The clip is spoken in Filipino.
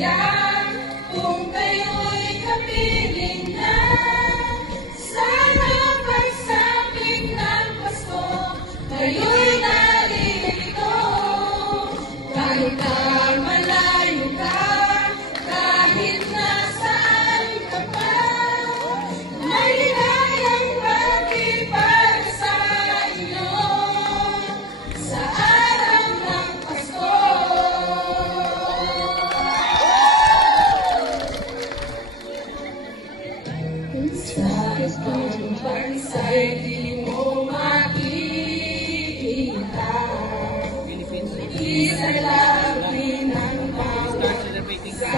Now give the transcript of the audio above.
Kaya kung kayo'y kapiling na sana pagsapit ng Pasko, kayo'y naririto. Kahit na malayo ka, kahit nasaan ka pa, may ligayang bati para sa inyo sa araw ng Pasko. Sa ibang bansa'y di mo makikita, isa labi ng bawat isa.